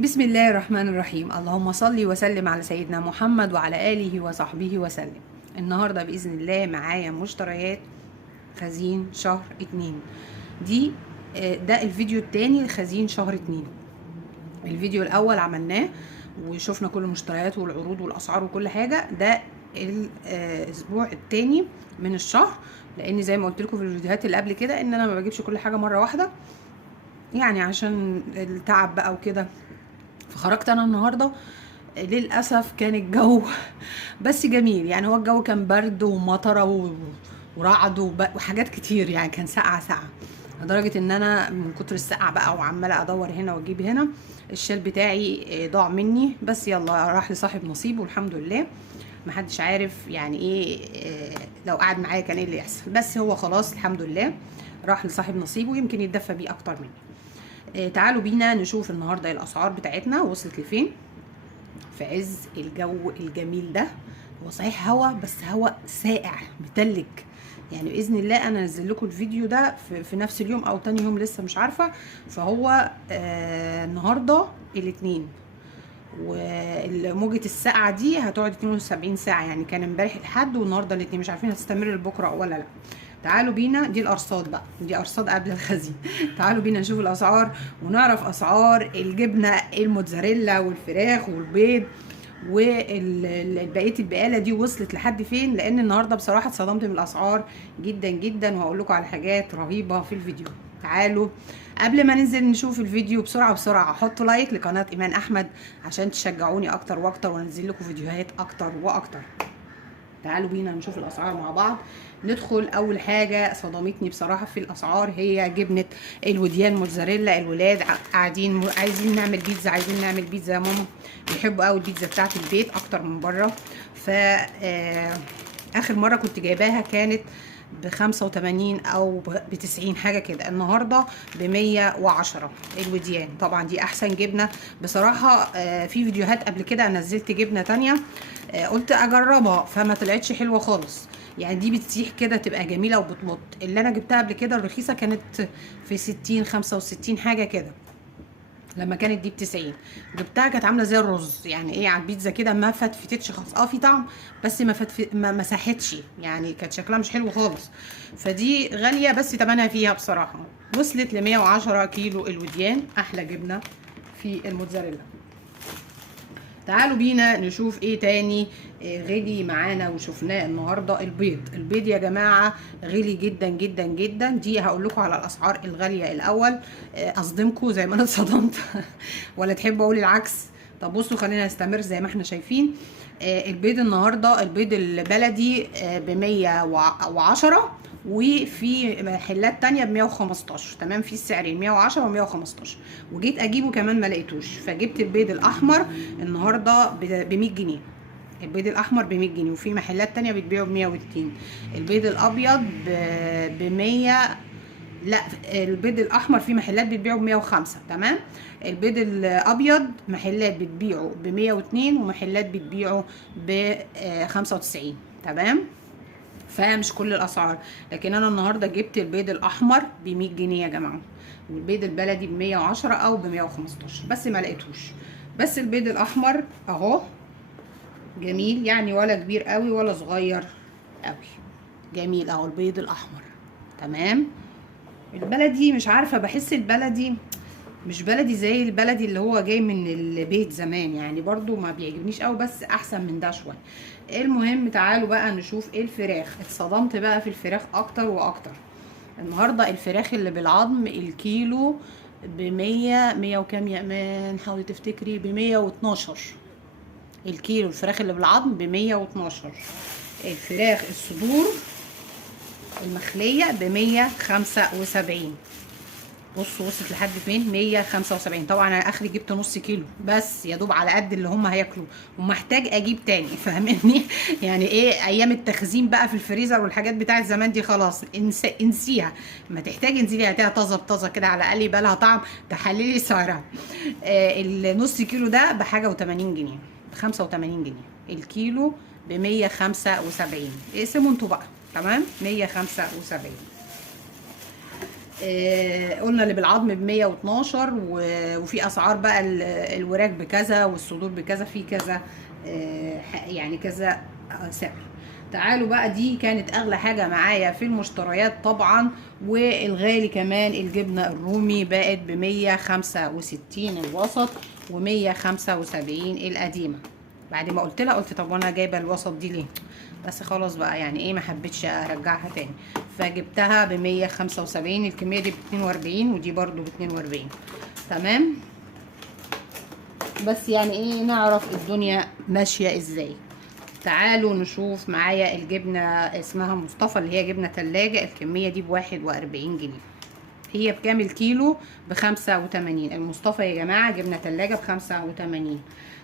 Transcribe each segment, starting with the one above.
بسم الله الرحمن الرحيم. اللهم صل وسلم على سيدنا محمد وعلى آله وصحبه وسلم. النهاردة بإذن الله معايا مشتريات خزين شهر 2 دي. ده الفيديو التاني لخزين شهر 2. الفيديو الأول عملناه وشوفنا كل المشتريات والعروض والأسعار وكل حاجة. ده الأسبوع التاني من الشهر، لأن زي ما قلت لكم في الفيديوهات اللي قبل كده إن أنا ما بجيبش كل حاجة مرة واحدة، يعني عشان التعب بقى وكده. فخرجت انا النهارده، للاسف كان الجو بس جميل. يعني هو الجو كان برد ومطره ورعد وحاجات كتير، يعني كان ساقعه لدرجه ان انا من كتر السقعه بقى وعماله ادور هنا واجيب هنا الشال بتاعي ضاع مني. بس يلا راح لصاحب نصيبه والحمد لله. محدش عارف يعني ايه لو قعد معايا كان ايه اللي يحصل، بس هو خلاص الحمد لله راح لصاحب نصيبه، يمكن يتدفى بيه اكتر مني. تعالوا بينا نشوف النهارده الاسعار بتاعتنا وصلت لفين في عز الجو الجميل ده. هو صحيح هوا، بس هوا ساقع متلج. يعني باذن الله انا انزل لكم الفيديو ده في نفس اليوم او تاني يوم، لسه مش عارفه. فهو النهارده الاثنين، وموجة الساقعة دي هتقعد 72 ساعة. يعني كان امبارح الحد والنهارده الاثنين، مش عارفين هتستمر لبكره ولا لا. تعالوا بينا، دي الارصاد بقى، دي ارصاد قبل الخزين. تعالوا بينا نشوف الاسعار ونعرف اسعار الجبنه الموتزاريلا والفراخ والبيض وبقيه البقاله دي وصلت لحد فين، لان النهارده بصراحه اتصدمت من الاسعار جدا جدا، وهقول لكم على حاجات رهيبه في الفيديو. تعالوا قبل ما ننزل نشوف الفيديو بسرعه حطوا لايك لقناه ايمان احمد عشان تشجعوني اكتر واكتر وانزل لكم فيديوهات اكتر واكتر. تعالوا بينا نشوف الاسعار مع بعض. ندخل. اول حاجه صدمتني بصراحه في الاسعار هي جبنه الوديان موتزاريلا. الولاد قاعدين عايزين نعمل بيتزا، عايزين نعمل بيتزا يا ماما، بيحبوا قوي البيتزا بتاعت البيت اكتر من بره. ف اخر مره كنت جايباها كانت ب85 او ب90 حاجه كده، النهارده ب110 الوديان. طبعا دي احسن جبنه بصراحه. في فيديوهات قبل كده نزلت جبنه تانية قلت اجربها فما طلعتش حلوه خالص. يعني دي بتسيح كده تبقى جميله وبتمط. اللي انا جبتها قبل كده الرخيصه كانت في 60 65 حاجه كده، لما كانت دي ب90 جبتها كانت عامله زي الرز، يعني ايه على البيتزا كده، ما فتفتش خالص. في طعم بس ما مسحتش، يعني كانت شكلها مش حلو خالص. فدي غاليه بس تمنها فيها بصراحه. وصلت ل 110 كيلو الوديان، احلى جبنه في الموتزاريلا. تعالوا بينا نشوف ايه تاني غلي معانا وشفناه النهارده. البيض يا جماعه غلي جدا جدا جدا. دي هقول لكم على الاسعار الغاليه الاول، اصدمكم زي ما انا اتصدمت ولا تحبوا اقول العكس؟ طب بصوا خلينا نستمر زي ما احنا شايفين. البيض النهارده البيض البلدي ب110، وفي محلات تانية ب115. تمام، في السعرين 110 و115. وجيت اجيبه كمان ما لقيتوش، فجبت البيض الاحمر النهارده ب100 جنيه. البيض الاحمر ب100 جنيه، وفي محلات تانية بتبيعه ب160. البيض الابيض ب100. لا، البيض الاحمر في محلات بتبيعه ب105. تمام. البيض الابيض محلات بتبيعه ب102 ومحلات بتبيعه ب95. تمام. فمش كل الاسعار، لكن انا النهارده جبت البيض الاحمر ب100 جنيه يا جماعه، والبيض البلدي ب110 او ب115، بس ما لقيتوش. بس البيض الاحمر اهو جميل، يعني ولا كبير قوي ولا صغير قوي، جميل اهو البيض الاحمر. تمام. البلدي مش عارفه، بحس البلدي مش بلدي زي البلدي اللي هو جاي من البيت زمان، يعني برضو ما بيعجبنيش قوي، بس احسن من ده شويه. المهم تعالوا بقى نشوف الفراخ. اتصدمت بقى في الفراخ اكتر واكتر. النهارده الفراخ اللي بالعظم الكيلو ب100 100 وكام يا امان؟ حاولي تفتكري. ب112 الكيلو الفراخ اللي بالعظم ب112. الفراخ الصدور المخليه ب175. بصوا وصلت لحد فين؟ 175. طبعا انا اخري جبت نص كيلو بس، يا دوب على قد اللي هم هياكلوا، ومحتاج اجيب تاني. فاهمني؟ يعني ايه ايام التخزين بقى في الفريزر والحاجات بتاعت زمان دي خلاص انسيها. ما تحتاج انزلي هاتيها طازه بطازه كده، على الاقل يبقى لها طعم تحللي سعرها. النص كيلو ده بحاجه و80 جنيه، ب 85 جنيه الكيلو، ب 175. اقسموا انتوا بقى. تمام، 175. قلنا اللي بالعظم ب 112، وفي اسعار بقى الوراك بكذا والصدور بكذا، في كذا يعني كذا سعر. تعالوا بقى، دي كانت اغلى حاجه معايا في المشتريات طبعا، والغالي كمان الجبنه الرومي بقت ب 165 الوسط و175 القديمه. بعد ما قلت لها قلت طب وانا جايبه الوسط دي ليه؟ بس خلاص بقى يعني ايه، ما حبيتش ارجعها تاني، فجبتها ب 175. الكميه دي ب 42 ودي برضو ب 42. تمام، بس يعني ايه نعرف الدنيا ماشيه ازاي. تعالوا نشوف معايا الجبنه اسمها مصطفى، اللي هي جبنه تلاجة. الكميه دي ب 41 جنيه. هي بكام الكيلو؟ ب85. المصطفى يا جماعه جبنه تلاجة ب85.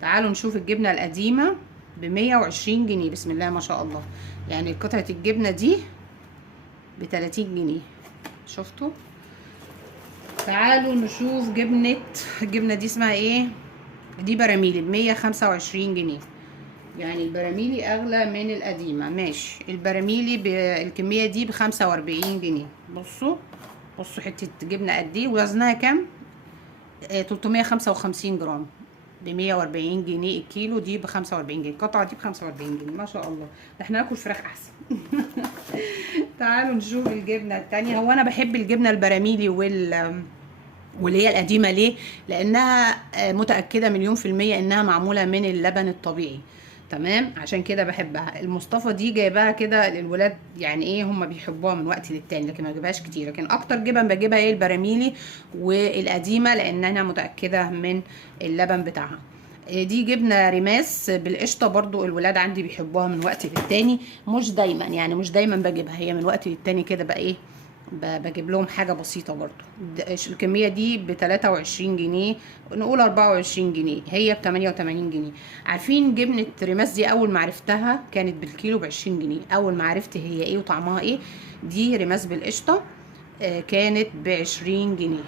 تعالوا نشوف الجبنه القديمه ب 120 جنيه. بسم الله ما شاء الله. يعني قطعه الجبنه دي ب 30 جنيه. شفتوا؟ تعالوا نشوف الجبنه دي اسمها ايه؟ دي براميلي ب 125 جنيه. يعني البراميلي اغلى من القديمه. ماشي، البراميلي الكميه دي ب 45 جنيه. بصوا حته جبنه قد ايه، وزنها كام؟ 355 جرام ب 140 جنيه الكيلو. دي ب 45 جنيه القطعه، دي ب 45 جنيه. ما شاء الله، ده احنا ناكل فراخ احسن. تعالوا نشوف الجبنه التانية. هو انا بحب الجبنه البراميلي واللي هي القديمه. ليه؟ لانها متاكده مليون في الميه انها معموله من اللبن الطبيعي. تمام، عشان كده بحبها. المصطفى دي جايباها كده للولاد، يعني ايه هم بيحبوها من وقت للتاني، لكن ما بجيبهاش كتير. لكن اكتر جبن بجيبها هي البراميلي والقديمه، لان انا متاكده من اللبن بتاعها. دي جبنه ريماس بالقشطه، برضو الولاد عندي بيحبوها من وقت للتاني. مش دايما، يعني مش دايما بجيبها، هي من وقت للتاني كده بقى ايه، بجيب لهم حاجه بسيطه برضو. الكميه دي ب 23 جنيه، نقول 24 جنيه. هي ب 88 جنيه. عارفين جبنه ريماس دي اول ما عرفتها كانت بالكيلو ب 20 جنيه. اول ما عرفت هي ايه وطعمها ايه، دي ريماس بالقشطه كانت ب 20 جنيه.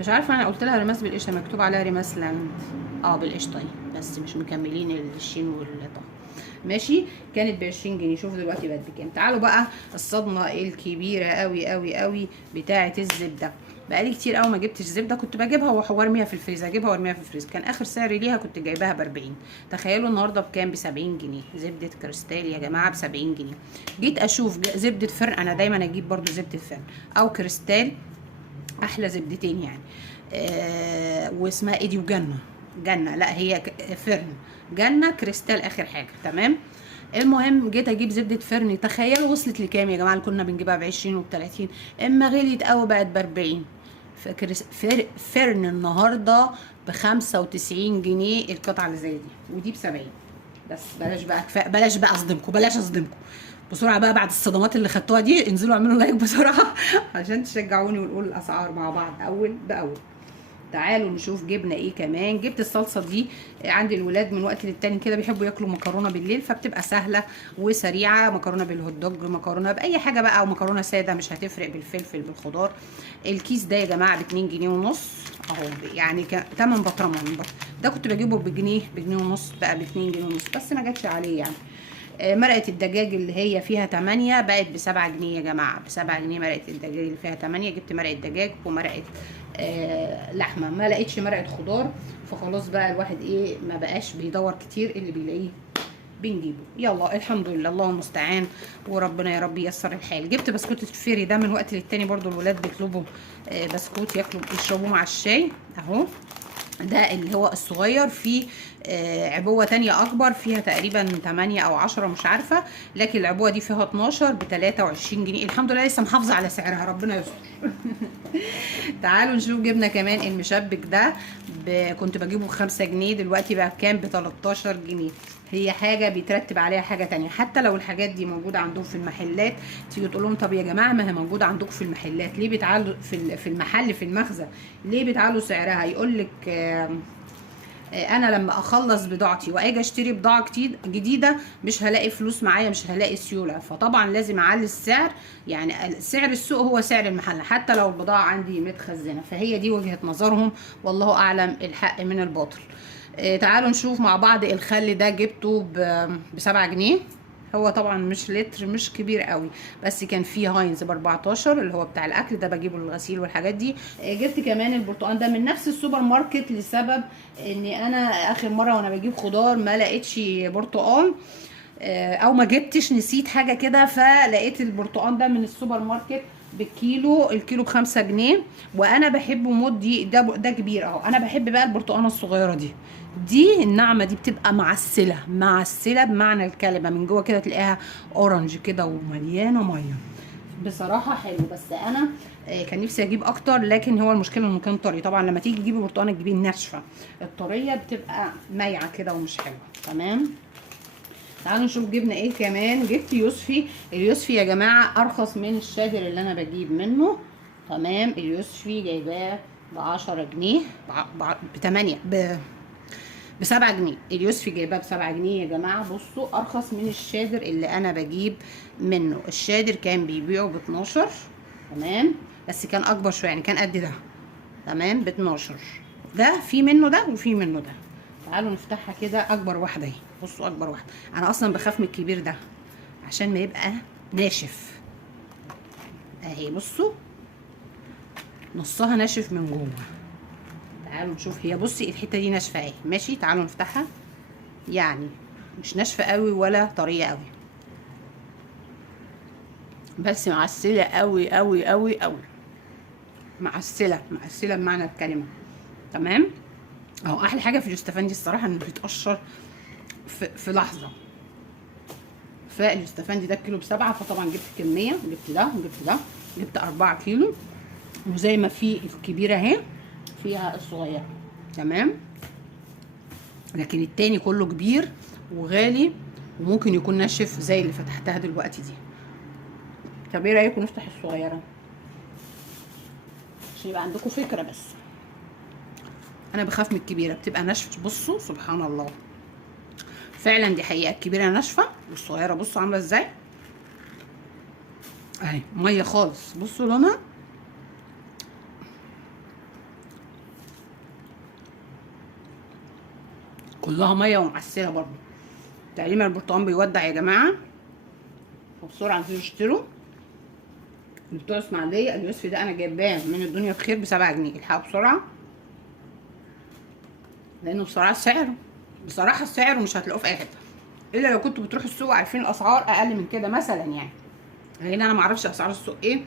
مش عارفه، انا قلت لها ريماس بالقشطه، مكتوب عليها ريماس لاند. بالقشطه بس مش مكملين الشين والطعم. ماشي، كانت ب 20 جنيه. شوفوا دلوقتي بقت بكام. تعالوا بقى الصدمه الكبيره قوي قوي قوي بتاعه الزبده. بقالي كتير قوي ما جبتش زبده. كنت بجيبها وارميها في الفريزر، اجيبها وارميها في الفريزر. كان اخر سعر ليها كنت جايباها ب 40. تخيلوا النهارده بكام؟ ب 70 جنيه. زبده كريستال يا جماعه ب 70 جنيه. جيت اشوف زبده فرن، انا دايما اجيب برده زبده فرن او كريستال، احلى زبدتين يعني. واسمها ايه دي؟ جنة، لا هي فرن. جنة كريستال اخر حاجه. تمام، المهم جيت اجيب زبده فرن. تخيلوا وصلت لكام يا جماعه؟ اللي كنا بنجيبها ب 20 وب 30، اما غليت قوي بقت ب 40. فرن النهارده ب 95 جنيه القطعه اللي زي دي، ودي ب 70. بس بلاش بقى، كفايه، بلاش بقى اصدمكم، بلاش اصدمكم بسرعه بقى. بعد الصدمات اللي خدتوها دي انزلوا اعملوا لايك بسرعه عشان تشجعوني ونقول الاسعار مع بعض اول باول. تعالوا نشوف جبنا ايه كمان. جبت الصلصه دي، عندي الولاد من وقت للتاني كده بيحبوا ياكلوا مكرونه بالليل، فبتبقى سهله وسريعه. مكرونه بالهوت دوج، مكرونه باي حاجه بقى، او مكرونه ساده مش هتفرق، بالفلفل بالخضار. الكيس ده يا جماعه ب 2 جنيه ونص اهو، يعني تمن بطرمان. ده كنت بجيبه بجنيه ونص، بقى ب 2 جنيه ونص، بس ما جاتش عليه يعني. مرقه الدجاج اللي هي فيها 8 بقت ب 7 جنيه يا جماعه. ب 7 جنيه مرقه الدجاج اللي فيها 8. جبت مرقه دجاج ومرقه لحمه، ما لقيتش مرقه خضار، فخلاص بقى الواحد ايه ما بقاش بيدور كتير، اللي بيلاقيه بنجيبه. يلا الحمد لله، الله المستعان، وربنا يا رب ييسر الحال. جبت بسكوت الفيري ده من وقت للتاني، برضو الولاد بيطلبوا بسكوت ياكلوا يشربوه مع الشاي اهو. ده اللي هو الصغير، فيه عبوة تانية اكبر فيها تقريبا 8 او 10 مش عارفة، لكن العبوة دي فيها 12 ب 23 جنيه. الحمد لله لسه محافظة على سعرها، ربنا يستر. تعالوا نشوف جبنا كمان المشبك ده. كنت بجيبه ب5 جنيه، دلوقتي بقى بكام؟ ب 13 جنيه. هي حاجه بيترتب عليها حاجه تانية. حتى لو الحاجات دي موجوده عندهم في المحلات، تيجي تقول لهم طب يا جماعه ما هي موجوده عندكم في المحلات، ليه بتعلوا في المحل في المخزن ليه بتعلوا سعرها؟ يقول لك انا لما اخلص بضاعتي واجي اشتري بضاعه جديده مش هلاقي فلوس معايا، مش هلاقي سيوله، فطبعا لازم اعلي السعر. يعني سعر السوق هو سعر المحل حتى لو البضاعه عندي متخزنه. فهي دي وجهه نظرهم، والله اعلم الحق من الباطل. تعالوا نشوف مع بعض. الخل ده جبته ب7 جنيه هو طبعا مش لتر، مش كبير قوي، بس كان فيه هاينز ب 14 اللي هو بتاع الاكل ده، بجيبه للغسيل والحاجات دي. جبت كمان البرتقال ده من نفس السوبر ماركت، لسبب اني انا اخر مره وانا بجيب خضار ما لقيتش برتقال، او ما جبتش، نسيت حاجه كده، فلقيت البرتقال ده من السوبر ماركت بالكيلو، الكيلو ب5 جنيه. وانا بحبه موت. ده كبير اهو. انا بحب بقى البرتقانه الصغيره دي الناعمه دي، بتبقى معسله معسله بمعنى الكلمه، من جوه كده تلاقيها اورنج كده ومليانه ميه. بصراحه حلو. بس انا كان نفسي اجيب اكتر، لكن هو المشكله انه كان طري. طبعا لما تيجي تجيبي برتقانه تجيبي الناشفه، الطريه بتبقى مايعه كده ومش حلوه. تمام. تعالوا نشوف جبنا ايه كمان. جبت يوسفي. اليوسفي يا جماعه ارخص من الشادر اللي انا بجيب منه. تمام. اليوسفي جايباه ب10 جنيه، ب8 ب7 جنيه. اليوسفي جايباه ب7 جنيه يا جماعه. بصوا ارخص من الشادر اللي انا بجيب منه. الشادر كان بيبيعه ب12. تمام. بس كان اكبر شويه، يعني كان قد ده. تمام. ب12. ده في منه ده وفي منه ده. تعالوا نفتحها كده. اكبر واحده اهي. بصوا اكبر واحده. انا اصلا بخاف من الكبير ده عشان ما يبقى ناشف. اهي بصوا نصها ناشف من جوه. تعالوا نشوف. هي بصي الحته دي ناشفه اهي، ماشي. تعالوا نفتحها. يعني مش ناشفه قوي ولا طريه قوي، بس معسله قوي قوي قوي قوي. معسله معسله بمعنى الكلمه. تمام. اهو احلى حاجه في اليوستفندي الصراحه انه بيتقشر في لحظه. فاليوستفندي ده الكيلو ب7، فطبعا جبت كميه. جبت ده وجبت ده، جبت 4 كيلو. وزي ما في الكبيره اهي فيها الصغيره. تمام. لكن التاني كله كبير وغالي، وممكن يكون ناشف زي اللي فتحتها دلوقتي دي. طب ايه رايكم نفتح الصغيره عشان يبقى عندكم فكره؟ بس انا بخاف من الكبيره، بتبقى ناشفه. بصوا سبحان الله، فعلا دي حقيقه. الكبيره ناشفه والصغيره بصوا عامله ازاي اهي، ميه خالص. بصوا لونها. كلها ميه ومعسله برضه. تقريبا البرتقال بيودع يا جماعه، وبسرعه انزلوا اشتروا بتوع اسماعيليه. اليوسفي ده انا جايباه من الدنيا بخير ب7 جنيه. الحقوا بسرعه، لانه بصراحه السعر مش هتلاقوه في اي حته، الا لو كنتوا بتروحوا السوق عارفين الاسعار اقل من كده مثلا. يعني هنا انا معرفش اسعار السوق ايه،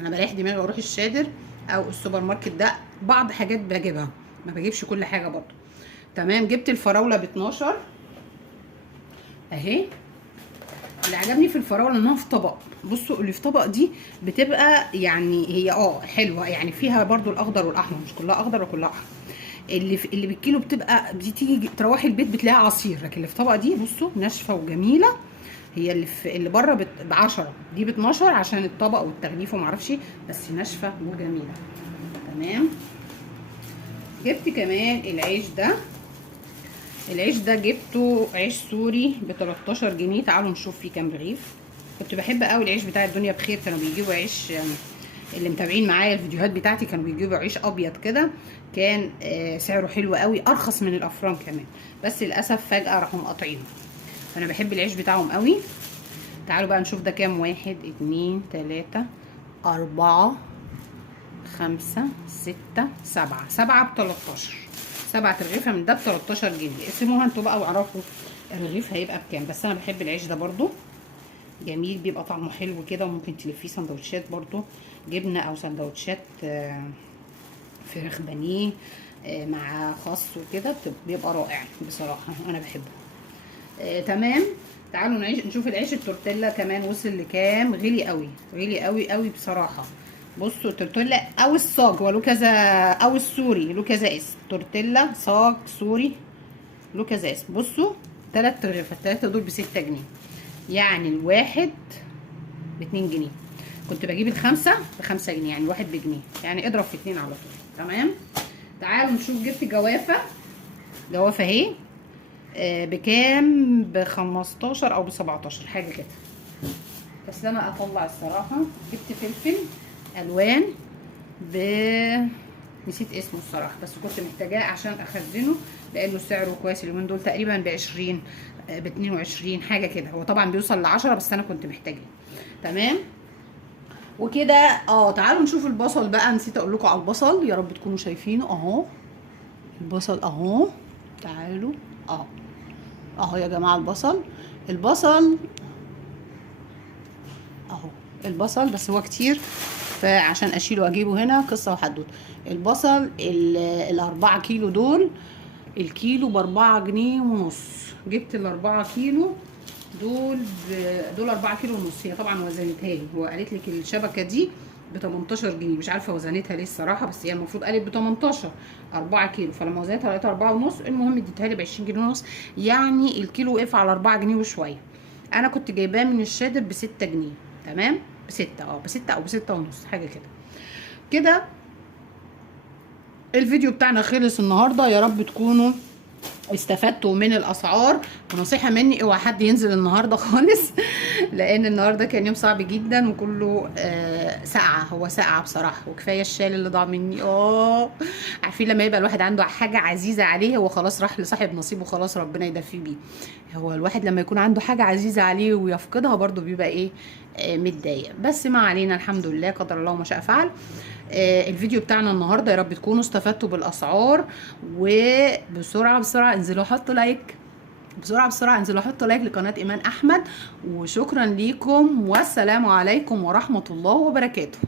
انا بريح دماغي واروح الشادر او السوبر ماركت ده. بعض حاجات بجيبها، ما بجيبش كل حاجه برضه. تمام. جبت الفراوله ب12 اهي. اللي عجبني في الفراوله انها في طبق. بصوا اللي في طبق دي بتبقى يعني هي حلوه، يعني فيها برضو الاخضر والاحمر، مش كلها اخضر وكلها احمر. اللي بالكيلو بتيجي تروحي البيت بتلاقيها عصير، لكن اللي في طبق دي بصوا ناشفه وجميله. هي اللي بره ب10، دي ب12 عشان الطبق والتغليف ومعرفش، بس ناشفه وجميله. تمام. جبت كمان العيش ده. العيش ده جبته عيش سوري ب13 جنيه. تعالوا نشوف فيه كام رغيف. كنت بحب قوي العيش بتاع الدنيا بخير، كانوا بيجيبوا عيش، اللي متابعين معايا الفيديوهات بتاعتي كانوا بيجيبوا عيش ابيض كده، كان سعره حلو قوي، ارخص من الافران كمان. بس للاسف فجاه راحوا مقاطعينه. فانا بحب العيش بتاعهم قوي. تعالوا بقى نشوف ده كام. 1 2 3 4 5 6 7. 7 ب13. 7 رغيفه من ده ب13 جنيه. اقسموها انتوا بقى واعرفوا الرغيف هيبقى بكام. بس انا بحب العيش ده برضو، جميل، بيبقى طعمه حلو كده، وممكن تلفيه سندوتشات برضو جبنه، او سندوتشات فراخ بانيه مع خس وكده، بيبقى رائع بصراحه، انا بحبه. تمام. تعالوا نشوف العيش التورتيلا كمان وصل لكام. غلي قوي، غلي قوي قوي بصراحه. بصوا التورتيلا او الصاج وله كذا، او السوري له كذا اسم. تورتيلا، صاج، سوري، له كذا اسم. بصوا 3 رغيف، ال3 دول ب6 جنيه، يعني الواحد ب2 جنيه. كنت بجيب الخمسه ب5 جنيه، يعني الواحد بجنيه، يعني اضرب في 2 على طول. تمام. تعالوا نشوف. جبت جوافه. جوافه اهي بكام؟ ب15 او ب17 حاجه كده. بس انا اطلع الصراحه. جبت فلفل الوان ب نسيت اسمه الصراحه، بس كنت محتاجاه عشان اخزنه لانه سعره كويس اليومين دول، تقريبا ب20 ب22 حاجه كده. هو طبعا بيوصل ل10 بس انا كنت محتاجاه. تمام وكده. تعالوا نشوف البصل بقى، نسيت اقول لكم على البصل، يا رب تكونوا شايفينه اهو. البصل اهو، تعالوا اهو يا جماعه. البصل اهو. البصل بس هو كتير، فعشان اشيله واجيبه هنا قصه وحدوته. البصل ال4 كيلو دول، الكيلو ب4 جنيه ونص. جبت ال4 كيلو دول 4 كيلو ونص. هي طبعا وزنتها لي، هو قالت لك الشبكه دي ب 18 جنيه، مش عارفه وزنتها ليه الصراحه، بس هي المفروض قالت ب 18 4 كيلو، فلما وزنتها لقيتها 4 ونص. المهم اديتها لي ب 20 جنيه ونص، يعني الكيلو وقف على 4 جنيه وشويه. انا كنت جايباه من الشادر ب 6 جنيه. تمام ب6 او ب6 ونص حاجه كده. الفيديو بتاعنا خلص النهارده، يا رب تكونوا استفدتوا من الاسعار. ونصيحه مني، اوعى حد ينزل النهارده خالص لان النهارده كان يوم صعب جدا وكله ساقعه. هو ساقعه بصراحه، وكفايه الشال اللي ضاع مني. عارفين لما يبقى الواحد عنده حاجه عزيزه عليه، هو خلاص راح لصاحب نصيبه، خلاص ربنا يدفيه بيه. هو الواحد لما يكون عنده حاجه عزيزه عليه ويفقدها برضو بيبقى ايه، متضايق. بس ما علينا، الحمد لله، قدر الله ما شاء فعل. الفيديو بتاعنا النهارده يا رب تكونوا استفدتوا بالاسعار. وبسرعه انزلوا حطوا لايك، بسرعه انزلوا حطوا لايك لقناه ايمان احمد. وشكرا ليكم، والسلام عليكم ورحمه الله وبركاته.